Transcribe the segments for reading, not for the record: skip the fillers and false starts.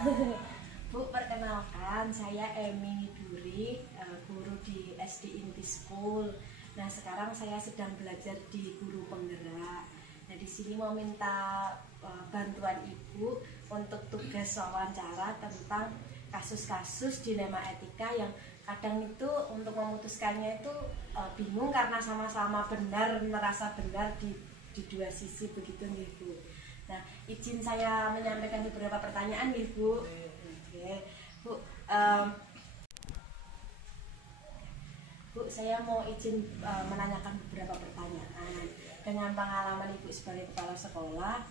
Bu, perkenalkan saya Emi Duri, guru di SD Inti School. Nah, sekarang saya sedang belajar di guru penggerak. Nah, di sini mau minta bantuan Ibu untuk tugas wawancara tentang kasus-kasus dilema etika yang kadang itu untuk memutuskannya itu bingung karena sama-sama benar, merasa benar di dua sisi begitu nih Bu. Nah, izin saya menyampaikan beberapa pertanyaan nih Bu. Oke, Bu, Bu, saya mau izin menanyakan beberapa pertanyaan. Dengan pengalaman Ibu sebagai kepala sekolah,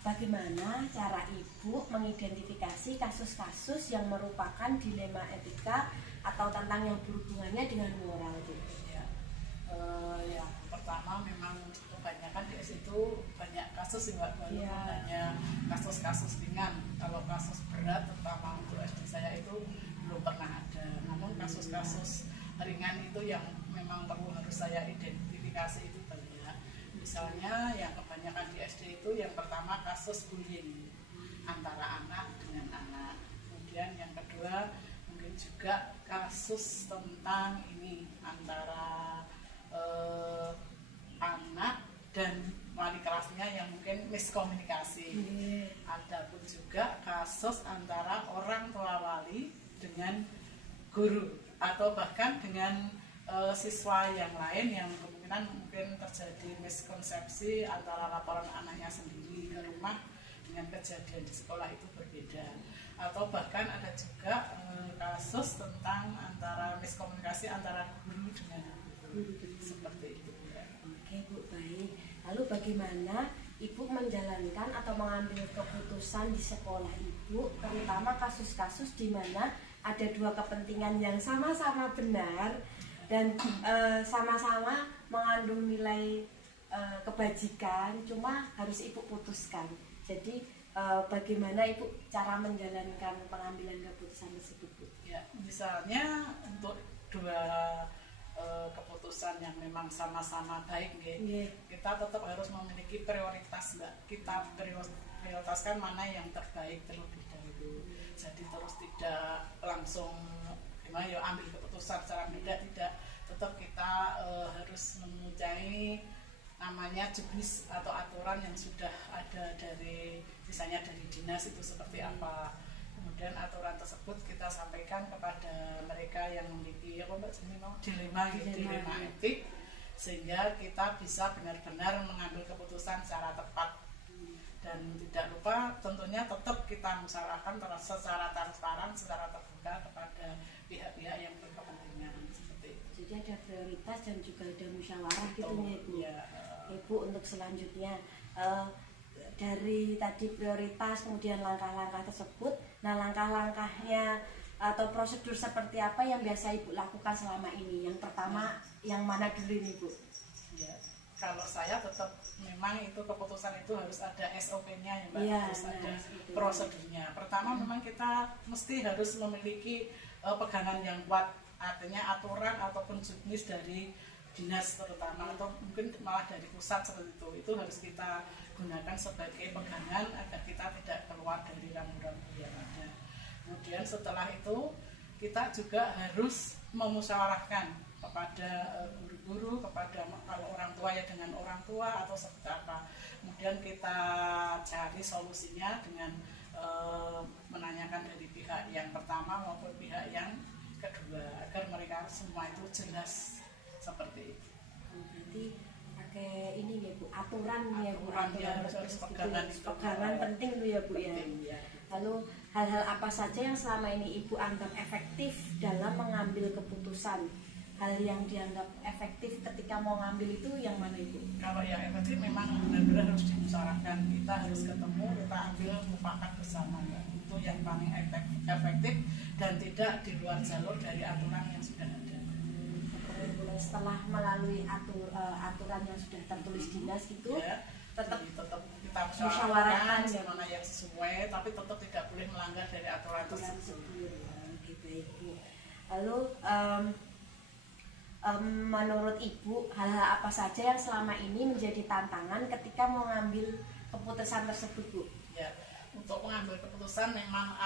bagaimana cara Ibu mengidentifikasi kasus-kasus yang merupakan dilema etika atau tentang yang berhubungannya dengan moral, Bu? Yang pertama memang kebanyakan di situ banyak kasus Mbak, walaupun hanya kasus-kasus ringan. Kalau kasus berat terutama untuk SD saya itu belum pernah ada. Namun kasus-kasus ringan itu yang memang perlu harus saya identifikasi itu banyak. Misalnya yang kebanyakan di SD itu yang pertama kasus bullying antara anak dengan anak. Kemudian yang kedua mungkin juga kasus tentang ini antara anak dan wali kelasnya yang mungkin miskomunikasi. Adapun juga kasus antara orang tua wali dengan guru atau bahkan dengan siswa yang lain yang kemungkinan mungkin terjadi miskonsepsi antara laporan anaknya sendiri ke rumah dengan kejadian di sekolah itu berbeda. Atau bahkan ada juga kasus tentang antara miskomunikasi antara guru dengan guru seperti itu. Oke Bu, baik. Lalu bagaimana Ibu menjalankan atau mengambil keputusan di sekolah Ibu, terutama kasus-kasus di mana ada dua kepentingan yang sama-sama benar dan sama-sama mengandung nilai kebajikan, cuma harus Ibu putuskan. Jadi bagaimana Ibu cara menjalankan pengambilan keputusan tersebut, Bu? Ya, misalnya untuk dua keputusan yang memang sama-sama baik, kita tetap harus memiliki prioritas, Mbak. Kita prioritaskan mana yang terbaik terlebih dahulu. Jadi terus tidak langsung gimana ya ambil keputusan secara beda, tidak. Tetap kita harus mempunyai namanya juknis atau aturan yang sudah ada dari misalnya dari dinas itu seperti apa. Kemudian aturan tersebut kita sampaikan kepada mereka yang memiliki dilema etik, sehingga kita bisa benar-benar mengambil keputusan secara tepat. Dan tidak lupa tentunya tetap kita musyawarahkan secara transparan, secara terbuka kepada pihak-pihak yang berkepentingan seperti itu. Jadi ada prioritas dan juga ada musyawarah gitu nih Bu. Ibu untuk selanjutnya dari tadi prioritas kemudian langkah-langkah tersebut, nah langkah-langkahnya atau prosedur seperti apa yang biasa Ibu lakukan selama ini? Yang pertama yang mana dulu nih Bu? Ya, kalau saya tetap memang itu keputusan itu harus ada SOP-nya ya Mbak, harus ada prosedurnya. Pertama memang kita mesti harus memiliki pegangan yang kuat, artinya aturan ataupun juknis dari dinas terutama atau mungkin malah dari pusat seperti itu harus kita gunakan sebagai pegangan agar kita tidak keluar dari rambu-rambu yang ada. Kemudian setelah itu kita juga harus memusyawarahkan kepada guru-guru, kepada kalau orang tua ya dengan orang tua atau seperti apa. Kemudian kita cari solusinya dengan menanyakan dari pihak yang pertama maupun pihak yang kedua agar mereka semua itu jelas seperti itu. Berarti pakai ini ya Bu, aturan ya Bu, aturan harus pegangan penting tuh ya Bu ya. Lalu hal-hal apa saja yang selama ini Ibu anggap efektif dalam mengambil keputusan? Hal yang dianggap efektif ketika mau ngambil itu yang mana Ibu? Kalau yang efektif memang benar-benar harus dimusyawarahkan, kita harus ketemu, kita ambil mufakat bersama, itu yang paling efektif dan tidak di luar jalur dari aturan yang sudah ada. Setelah melalui aturan yang sudah tertulis dinas itu ya, tetap kita musyawarahkan mana yang sesuai, tapi tetap tidak boleh melanggar dari aturan tersebut. Oke, baik Bu. Lalu menurut Ibu hal-hal apa saja yang selama ini menjadi tantangan ketika mau ngambil keputusan tersebut Bu? Ya, untuk mengambil keputusan memang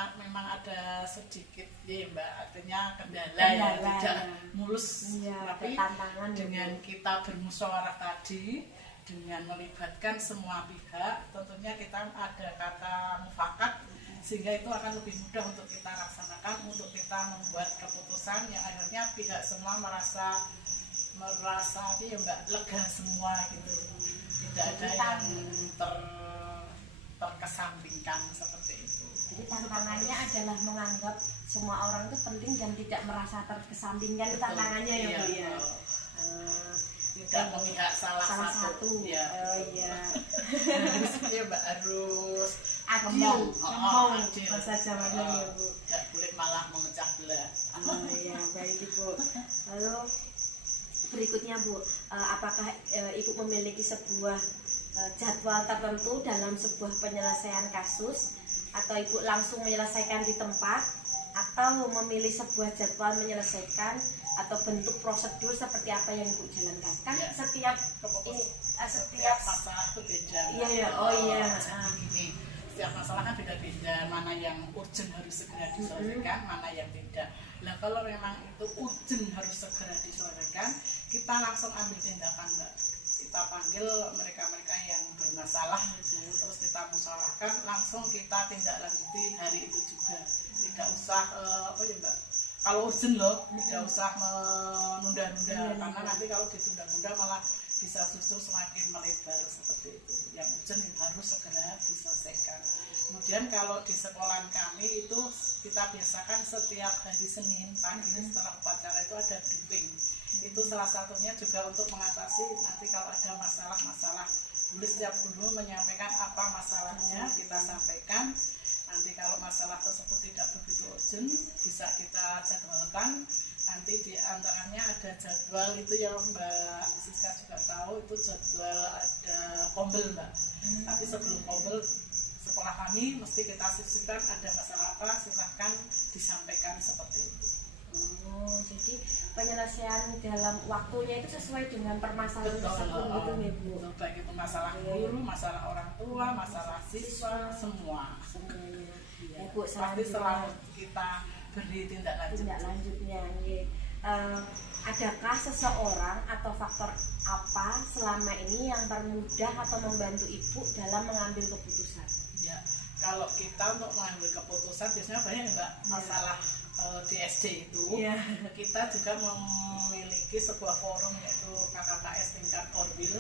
ada sedikit ya Mbak, artinya kendala Kendala, ya, tidak ya. mulus, Iya, tapi tantangan dengan ya, Bu. kita bermusyawarah tadi, dengan melibatkan semua pihak, tentunya kita ada kata mufakat, sehingga itu akan lebih mudah untuk kita laksanakan, untuk kita membuat keputusan yang akhirnya pihak semua merasa ya Mbak, lega semua gitu, tidak ada yang terkesampingkan seperti itu. Jadi tantangannya adalah menganggap semua orang itu penting dan tidak merasa terkesampingkan. Itu tantangannya ya Bu ya. Tidak memihak salah satu. Ya. Oh iya. Harus ya Mbak, harus Adil, adil. bahasa Jawanya ya Bu. Tidak boleh malah memecah belah. Oh iya, baik Ibu. Lalu berikutnya Bu, apakah Ibu memiliki sebuah jadwal tertentu dalam sebuah penyelesaian kasus, atau Ibu langsung menyelesaikan di tempat, atau memilih sebuah jadwal menyelesaikan, atau bentuk prosedur seperti apa yang Ibu jalankan? Kan Ya. setiap masalah itu beda. Iya ya, oh iya. Gini, setiap masalah kan beda-beda, mana yang urgent harus segera diselesaikan, mana yang tidak. Nah kalau memang itu urgent harus segera diselesaikan, kita langsung ambil tindakan Mbak. Kita panggil mereka-mereka yang bermasalah, terus kita musyawarahkan, langsung kita tindak lanjuti hari itu juga. Tidak usah apa ya Mbak, kalau urgent loh, tidak usah menunda-nunda, karena nanti kalau ditunda-tunda malah bisa justru semakin melebar seperti itu. Yang urgent harus segera diselesaikan. Kemudian kalau di sekolahan kami itu kita biasakan setiap hari Senin pagi setelah upacara itu ada briefing. Itu salah satunya juga untuk mengatasi nanti kalau ada masalah-masalah, boleh setiap guru menyampaikan apa masalahnya, kita sampaikan. Nanti kalau masalah tersebut tidak begitu urgent, bisa kita jadwalkan. Nanti di antaranya ada jadwal itu yang Mbak Siska juga tahu, itu jadwal ada kombel Mbak. Tapi sebelum kombel, sekolah kami mesti kita sisipkan ada masalah apa, silahkan disampaikan seperti itu. Oh, jadi penyelesaian dalam waktunya itu sesuai dengan permasalahan tersebut gitu ya Bu. Baik itu masalah guru, masalah orang tua, masalah siswa, semua. Semuanya. Ya Bu, Pasti selalu kita beri tindak lanjutnya. Adakah seseorang atau faktor apa selama ini yang termudah atau membantu Ibu dalam mengambil keputusan? Ya, kalau kita untuk mengambil keputusan biasanya banyak Mbak masalah di SD itu. Kita juga memiliki sebuah forum yaitu KKKS tingkat Orbil.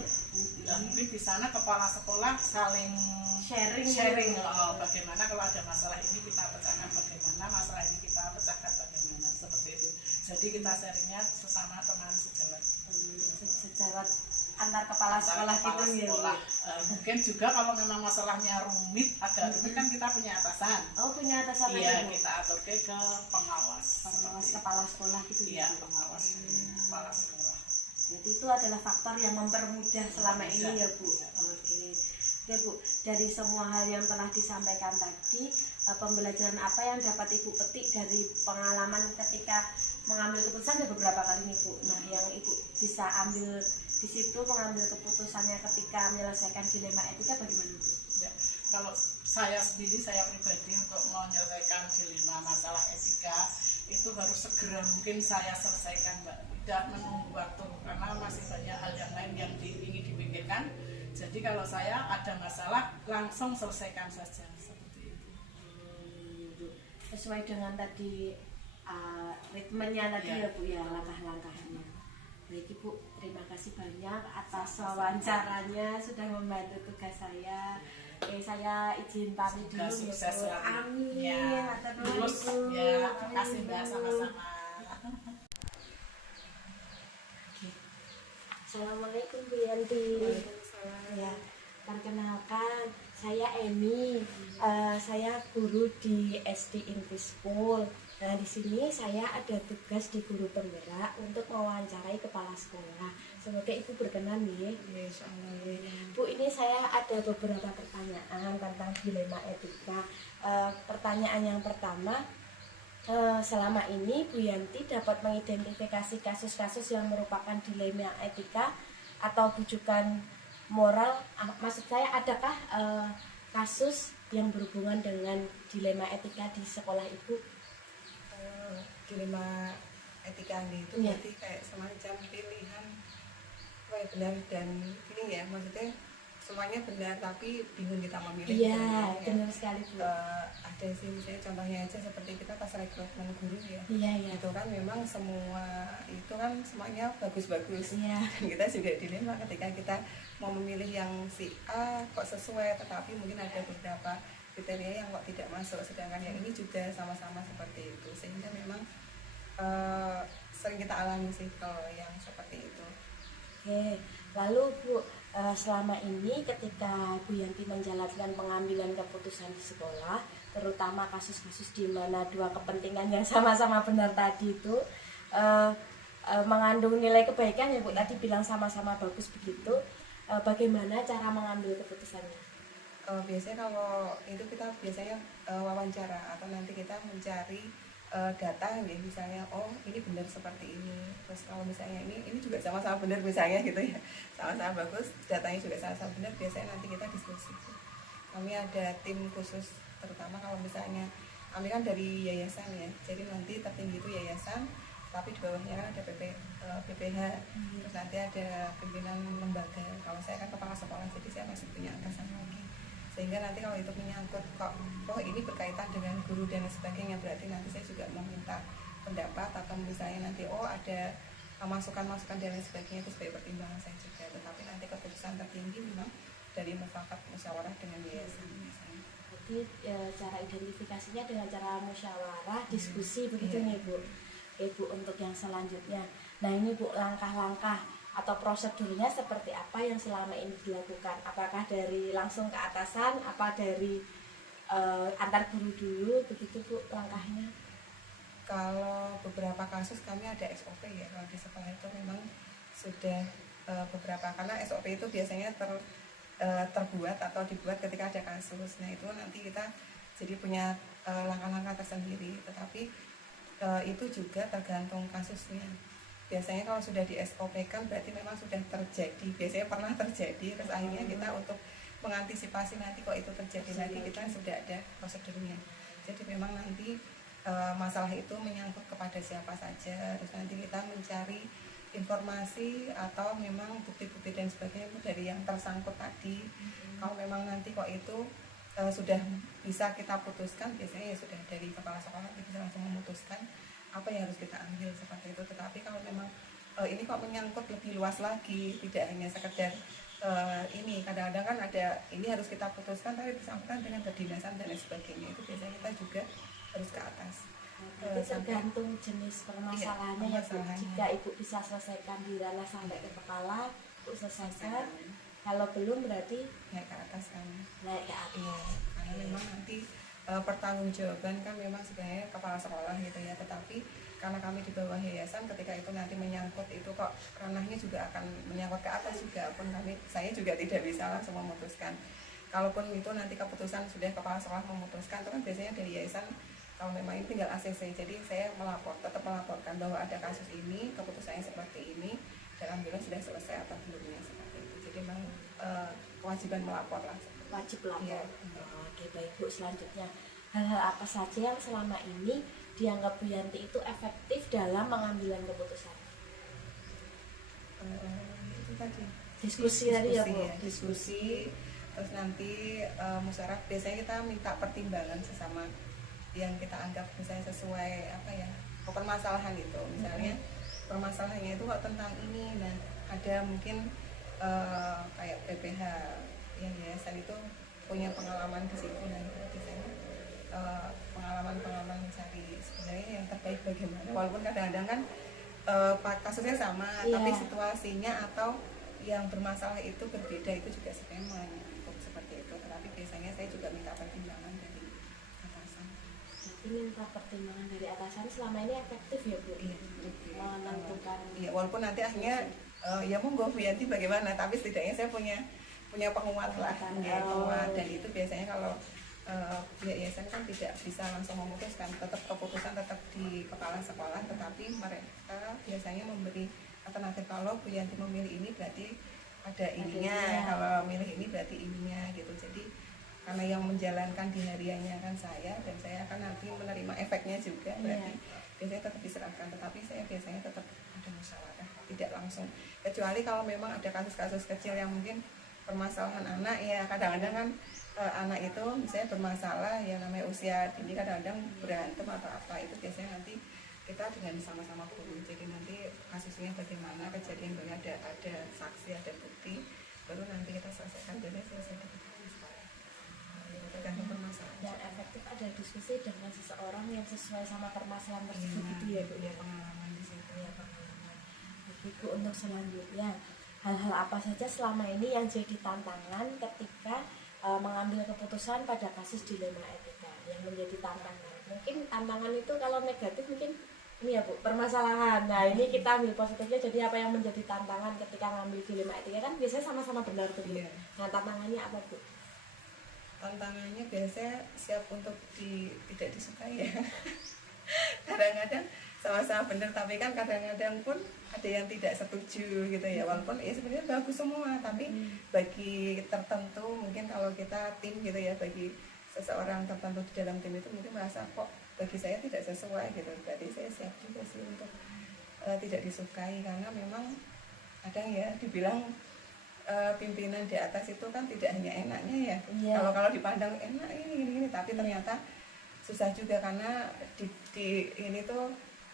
Dan mungkin di sana kepala sekolah saling sharing bagaimana kalau ada masalah ini kita pecahkan bagaimana, masalah ini kita pecahkan bagaimana, seperti itu. Jadi kita sharingnya sesama teman sejawat. Sejawat antar kepala sekolah gitu ya. Mungkin juga kalau memang masalahnya rumit, agak rumit kan kita punya atasan. Oh, punya atasan. Iya, kita aturkan ke pengawas. Kepala sekolah gitu. Iya, pengawas kepala sekolah. Jadi itu adalah faktor yang mempermudah selama ini ya Bu. Oke. Oke Bu, dari semua hal yang telah disampaikan tadi, pembelajaran apa yang dapat Ibu petik dari pengalaman ketika mengambil keputusan? Ada beberapa kali nih Bu. Nah, yang Ibu bisa ambil di situ mengambil keputusannya ketika menyelesaikan dilema etika bagaimana Bu? Ya, kalau saya sendiri, saya pribadi untuk menyelesaikan dilema masalah etika itu harus segera mungkin saya selesaikan Mbak, tidak menunggu waktu karena masih banyak hal yang lain yang ingin dipikirkan. Jadi kalau saya ada masalah langsung selesaikan saja seperti itu. Sesuai dengan tadi ritmenya tadi ya Bu ya, langkah-langkahnya. Baik Ibu, terima kasih banyak atas wawancaranya, sudah membantu tugas saya. Oke, saya izin pamit dulu. Sukses ya Bu. Amin. Ya, terus ya, terima kasih Mbak, sama-sama. Assalamualaikum Bu Yanti. Ya, perkenalkan saya Emi. Saya guru di SD Inti School. Nah, di sini saya ada tugas di guru penggerak untuk mewawancarai kepala sekolah. Semoga Ibu berkenan ya. Bu, ini saya ada beberapa pertanyaan tentang dilema etika. Pertanyaan yang pertama, selama ini Bu Yanti dapat mengidentifikasi kasus-kasus yang merupakan dilema etika atau bujukan moral. Maksud saya, adakah kasus yang berhubungan dengan dilema etika di sekolah Ibu? Dilema etika itu berarti kayak semacam pilihan apa ya, benar dan ini ya, maksudnya semuanya benar tapi bingung kita memilih. Iya, benar sekali Bu. Ada sih misalnya contohnya aja seperti kita pas rekrutmen guru ya. Iya. Itu kan memang semua itu kan semuanya bagus-bagus. Iya. Dan kita juga dilema ketika kita mau memilih yang si A kok sesuai, tetapi mungkin ada beberapa kriteria yang kok tidak masuk, sedangkan yang ini juga sama-sama seperti itu, sehingga memang sering kita alami sih kalau yang seperti itu. Oke, lalu Bu, selama ini ketika Bu Yanti menjalankan pengambilan keputusan di sekolah, terutama kasus-kasus di mana dua kepentingan yang sama-sama benar tadi itu mengandung nilai kebaikan ya Bu, tadi bilang sama-sama bagus begitu, bagaimana cara mengambil keputusannya? Biasanya kalau itu kita biasanya wawancara atau nanti kita mencari data ya, misalnya oh ini benar seperti ini, terus kalau misalnya ini juga sama-sama benar misalnya gitu ya, sama-sama bagus, datanya juga sama-sama benar, biasanya nanti kita diskusi. Kami ada tim khusus, terutama kalau misalnya kami kan dari yayasan ya, jadi nanti tertinggi itu yayasan, tapi di bawahnya kan ada PPH, terus nanti ada pimpinan lembaga. Kalau saya kan kepala sekolah, jadi saya masih punya atasan lagi, sehingga nanti kalau itu menyangkut kok oh ini berkaitan dengan guru dan sebagainya, berarti nanti saya juga meminta pendapat, atau misalnya nanti oh ada masukan-masukan dan lain sebagainya, itu sebagai pertimbangan saya juga. Tetapi nanti keputusan tertinggi memang dari mufakat musyawarah dengan yayasan misalnya. Jadi cara identifikasinya dengan cara musyawarah, diskusi begitu nih Bu. Oke Bu, untuk yang selanjutnya, nah ini Bu, langkah-langkah atau prosedurnya seperti apa yang selama ini dilakukan? Apakah dari langsung ke atasan, apa dari antar guru dulu, begitu Bu langkahnya? Kalau beberapa kasus kami ada SOP ya, kalau di sekolah itu memang sudah beberapa, karena SOP itu biasanya terbuat atau dibuat ketika ada kasus. Nah itu nanti kita jadi punya langkah-langkah tersendiri, tetapi itu juga tergantung kasusnya. Biasanya kalau sudah di SOP kan berarti memang sudah terjadi, biasanya pernah terjadi, terus akhirnya kita untuk mengantisipasi nanti kok itu terjadi lagi, kita sudah ada prosedurnya. Jadi memang nanti masalah itu menyangkut kepada siapa saja, terus nanti kita mencari informasi atau memang bukti-bukti dan sebagainya itu dari yang tersangkut tadi. Kalau memang nanti kok itu sudah bisa kita putuskan, biasanya ya sudah dari kepala sekolah bisa langsung memutuskan apa yang harus kita ambil seperti itu. Tetapi kalau memang ini kok menyangkut lebih luas lagi, tidak hanya sekedar ini, kadang-kadang kan ada ini harus kita putuskan tapi bersangkutan dengan kedinasan dan lain sebagainya, itu biasanya kita juga harus ke atas. Tergantung jenis permasalahannya ya Bu. Jika Ibu bisa selesaikan di ranah sampai ke kepala, Ibu selesaikan. Kalau belum berarti naik ke atas kan. Naik ke atas. Iya, karena memang nanti pertanggungjawaban kan memang sebenarnya kepala sekolah gitu ya, tetapi karena kami di bawah yayasan, ketika itu nanti menyangkut itu kok ranahnya juga akan menyangkut ke atas juga, pun saya juga tidak bisa langsung memutuskan. Kalaupun itu nanti keputusan sudah kepala sekolah memutuskan, itu kan biasanya dari yayasan kalau memang ini tinggal ACC, jadi saya tetap melaporkan bahwa ada kasus ini, keputusannya seperti ini, dan alhamdulillah sudah selesai atau belumnya seperti itu. Jadi memang kewajiban melapor lah. Wajib lapor. Ya. Oke baik Bu, selanjutnya hal-hal apa saja yang selama ini dianggap Bu Yanti itu efektif dalam pengambilan keputusan? Itu tadi Diskusi tadi ya Bu. Ya, diskusi, terus nanti musyawarah, biasanya kita minta pertimbangan sesama yang kita anggap misalnya sesuai apa ya permasalahan itu, misalnya permasalahannya itu kok tentang ini, nah ada mungkin kayak PPH yang yayasan itu punya pengalaman di situ, nah biasanya pengalaman mencari sebenarnya yang terbaik bagaimana, walaupun kadang-kadang kan kasusnya sama, tapi situasinya atau yang bermasalah itu berbeda, itu juga sebenarnya untuk seperti itu. Tetapi biasanya saya juga minta pertimbangan dari atasan. Jadi minta pertimbangan dari atasan selama ini efektif ya Bu? Iya, menentukan. Iya, walaupun nanti akhirnya ya monggo Bu Yanti bagaimana, tapi setidaknya saya punya penguat lah, penguat, dan itu biasanya kalau pihak yayasan kan tidak bisa langsung memutuskan, tetap keputusan tetap di kepala sekolah, tetapi mereka biasanya memberi alternatif, kalau Bu Yanti memilih ini berarti ada ininya, kalau milih ini berarti ininya gitu. Jadi karena yang menjalankan di hariannya kan saya, dan saya akan nanti menerima efeknya juga, berarti biasanya tetap diserahkan, tetapi saya biasanya tetap ada musyawarah, tidak langsung, kecuali kalau memang ada kasus-kasus kecil yang mungkin permasalahan anak ya, kadang-kadang kan anak itu misalnya bermasalah ya, namanya usia dini kadang-kadang berantem atau apa, itu biasanya nanti kita dengan sama-sama guru, jadi nanti kasusnya bagaimana, kejadian bagaimana, ada saksi, ada bukti, baru nanti kita selesaikan, jadi selesai tergantung permasalahan. Yang efektif ada diskusi dengan seseorang yang sesuai sama permasalahan tersebut gitu ya Bu ya, pengalaman di situ ya pengalaman. Oke Bu, untuk selanjutnya hal-hal apa saja selama ini yang jadi tantangan ketika mengambil keputusan pada kasus dilema etika yang menjadi tantangan? Mungkin tantangan itu kalau negatif mungkin ini ya Bu, permasalahan. Nah ini kita ambil positifnya, jadi apa yang menjadi tantangan ketika ngambil dilema etika kan biasanya sama-sama benar tuh Bu. Nah tantangannya apa Bu? Tantangannya biasanya siap untuk tidak disukai ya. Kadang-kadang sama-sama benar, tapi kan kadang-kadang pun ada yang tidak setuju gitu ya, walaupun ya sebenarnya bagus semua, tapi bagi tertentu mungkin kalau kita tim gitu ya, bagi seseorang tertentu di dalam tim itu mungkin merasa kok bagi saya tidak sesuai gitu, berarti saya siap juga sih untuk tidak disukai, karena memang kadang ya dibilang pimpinan di atas itu kan tidak hanya enaknya ya, kalau dipandang enak ini, tapi ternyata susah juga, karena di ini tuh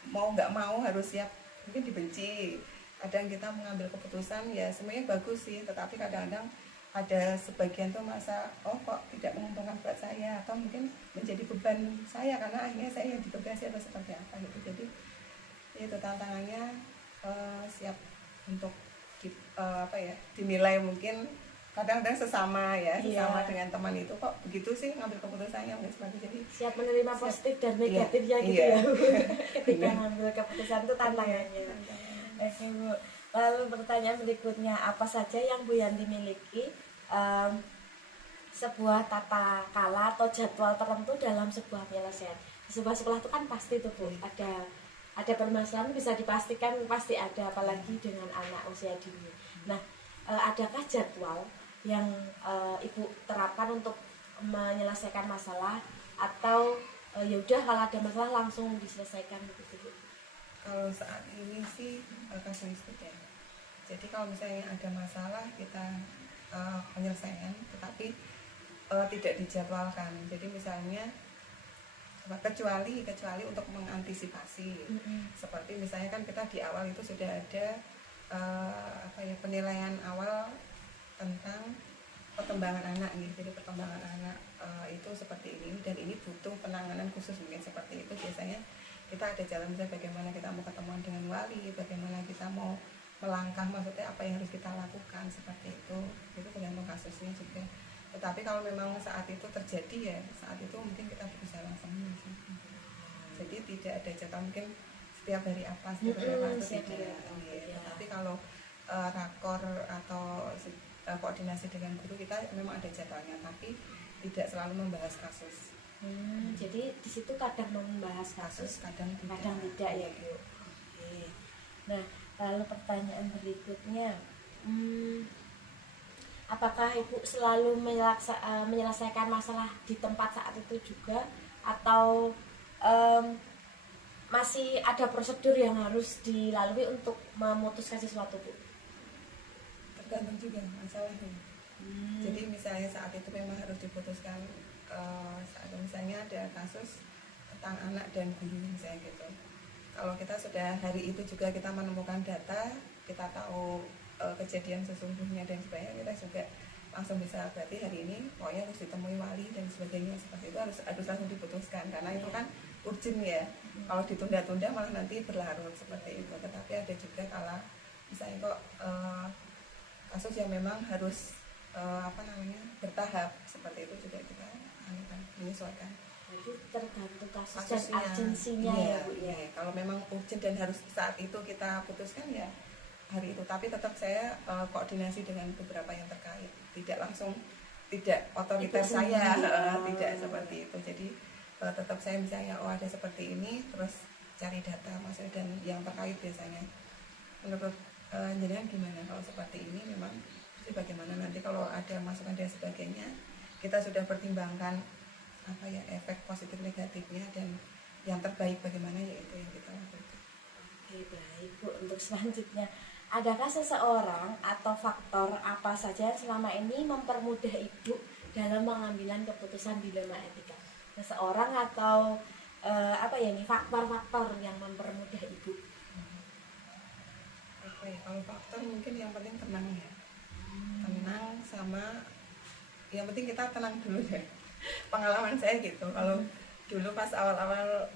mau nggak mau harus siap mungkin dibenci. Kadang kita mengambil keputusan ya semuanya bagus sih, tetapi kadang-kadang ada sebagian tuh masa kok tidak menguntungkan buat saya, atau mungkin menjadi beban saya karena akhirnya saya yang ditugasi atau seperti apa gitu. Jadi itu tantangannya, siap untuk dinilai mungkin kadang-kadang sesama dengan teman itu kok begitu sih ngambil keputusannya mungkin seperti, jadi siap menerima positif dan negatifnya gitu ya ketika ngambil keputusan itu tantangannya. Oke Bu, lalu pertanyaan berikutnya, apa saja yang Bu Yanti miliki sebuah tata kala atau jadwal tertentu dalam sebuah penyelesaian? Di sebuah sekolah itu kan pasti tuh Bu, ada permasalahan bisa dipastikan pasti ada, apalagi dengan anak usia dini. Nah, adakah jadwal yang Ibu terapkan untuk menyelesaikan masalah, atau ya udah kalau ada masalah langsung diselesaikan begitu Bu? Kalau saat ini sih kasuistik ya. Jadi kalau misalnya ada masalah kita penyelesaian, tetapi tidak dijadwalkan. Jadi misalnya kecuali untuk mengantisipasi, seperti misalnya kan kita di awal itu sudah ada penilaian awal tentang perkembangan anak nih. Jadi perkembangan anak itu seperti ini dan ini butuh penanganan khusus mungkin seperti itu. Biasanya kita ada jalan, misalnya bagaimana kita mau ketemuan dengan wali, bagaimana kita mau melangkah, maksudnya apa yang harus kita lakukan seperti itu tergantung kasusnya juga. Tetapi kalau memang saat itu terjadi ya saat itu mungkin kita bisa langsung. Jadi tidak ada jadwal mungkin setiap hari apa, setiap hari apa itu tidak. Tetapi kalau rakor atau koordinasi dengan guru kita memang ada jadwalnya, tapi tidak selalu membahas kasus. Jadi di situ kadang membahas kasus, kadang tidak ya Bu. Oke. Nah, lalu pertanyaan berikutnya, apakah Ibu selalu menyelesaikan masalah di tempat saat itu juga, atau masih ada prosedur yang harus dilalui untuk memutuskan sesuatu Bu? Tergantung juga masalahnya. Jadi misalnya saat itu memang harus diputuskan, saat misalnya ada kasus tentang anak dan guru misalnya gitu. Kalau kita sudah hari itu juga kita menemukan data, kita tahu kejadian sesungguhnya dan sebagainya, kita juga langsung bisa, berarti hari ini pokoknya harus ditemui wali dan sebagainya, seperti itu harus langsung diputuskan, karena itu kan urgent ya. Kalau ditunda-tunda malah nanti berlarut seperti itu. Tetapi ada juga kalau misalnya kok kasus yang memang harus bertahap, seperti itu juga kita menyesuaikan. Jadi tergantung kasus dan urgensinya ya Bu ya. Kalau memang urgent dan harus saat itu kita putuskan ya hari itu, tapi tetap saya koordinasi dengan beberapa yang terkait, tidak langsung, tidak otoriter saya, tidak seperti itu. Jadi tetap saya misalnya ada seperti ini, terus cari data maksudnya dan yang terkait biasanya. Menurut jenengan gimana kalau seperti ini, memang bagaimana nanti kalau ada masukan dan sebagainya kita sudah pertimbangkan apa ya efek positif negatifnya, dan yang terbaik bagaimana yaitu yang kita lakukan. Oke, baik Bu. Untuk selanjutnya, adakah seseorang atau faktor apa saja yang selama ini mempermudah Ibu dalam pengambilan keputusan dilema etika? Seseorang atau apa ya ini faktor-faktor yang mempermudah Ibu? Apa ya, kalau faktor mungkin yang penting tenang ya. Tenang, sama yang penting kita tenang dulu deh. Pengalaman saya gitu, kalau dulu pas awal-awal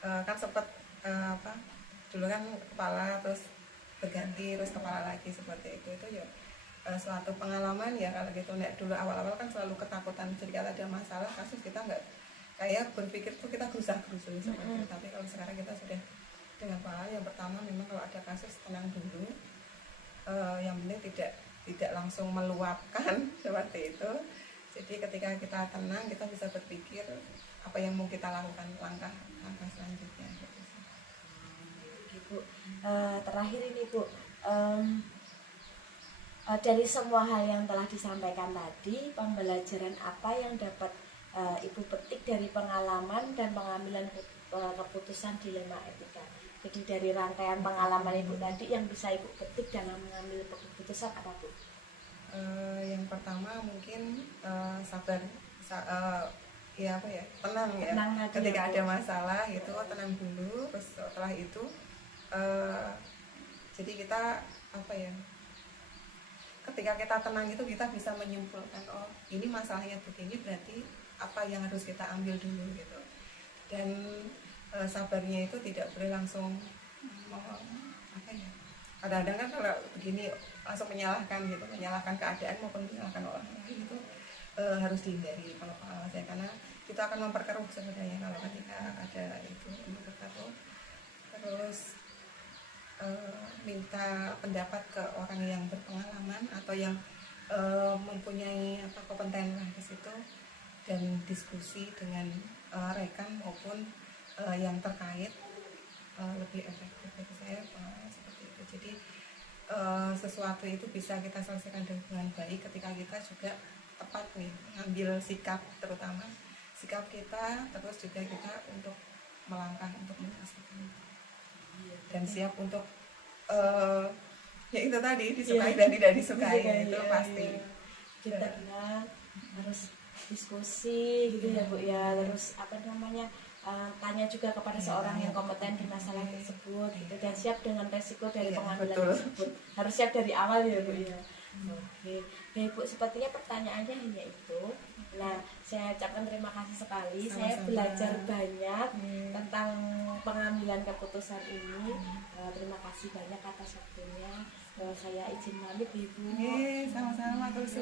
kan sempat dulu kan kepala terus berganti terus kepala lagi seperti itu ya suatu pengalaman ya. Kalau gitu nek dulu awal-awal kan selalu ketakutan jika ada masalah kasus, kita nggak kayak berpikir tuh kita gerusa-gerusu seperti itu. Tapi kalau sekarang kita sudah dengan kepala, yang pertama memang kalau ada kasus tenang dulu, yang penting tidak langsung meluapkan seperti itu. Jadi ketika kita tenang, kita bisa berpikir apa yang mau kita lakukan, langkah selanjutnya gitu. Bu, terakhir ini Bu, dari semua hal yang telah disampaikan tadi, pembelajaran apa yang dapat Ibu petik dari pengalaman dan pengambilan keputusan dilema etika? Jadi dari rangkaian pengalaman Ibu tadi yang bisa Ibu petik dalam mengambil keputusan apa Bu? Yang pertama mungkin sabar, ya apa ya, tenang ya. Ketika ada masalah gitu tenang dulu, terus setelah itu jadi kita apa ya, ketika kita tenang itu kita bisa menyimpulkan, oh ini masalahnya begini, berarti apa yang harus kita ambil dulu gitu. Dan sabarnya itu tidak boleh langsung apa ya, kadang-kadang kan kalau begini langsung menyalahkan gitu, menyalahkan keadaan maupun menyalahkan orang lain, itu harus dihindari kalau pengalaman saya, karena kita akan memperkeruh sebenarnya kalau ketika ada itu memperkeruh. Terus minta pendapat ke orang yang berpengalaman atau yang mempunyai kompeten di situ, dan diskusi dengan rekan maupun yang terkait lebih efektif. Bagi saya seperti itu. Jadi sesuatu itu bisa kita selesaikan dengan baik ketika kita juga tepat nih mengambil sikap, terutama sikap kita, terus juga kita untuk melangkah untuk menyelesaikan dan siap untuk ya itu tadi, disukai dan tidak disukai itu pasti. Kita harus diskusi gitu ya Bu ya, terus apa namanya, tanya juga kepada seorang yang kompeten di masalah tersebut gitu, dan siap dengan resiko dari pengambilan tersebut, harus siap dari awal ya Bu ya. Oke, Bu, sepertinya pertanyaannya hanya itu. Nah, saya ucapkan terima kasih sekali. Saya belajar banyak tentang pengambilan keputusan ini. Terima kasih banyak atas waktunya. Saya izin pamit Ibu. Sama-sama, terus.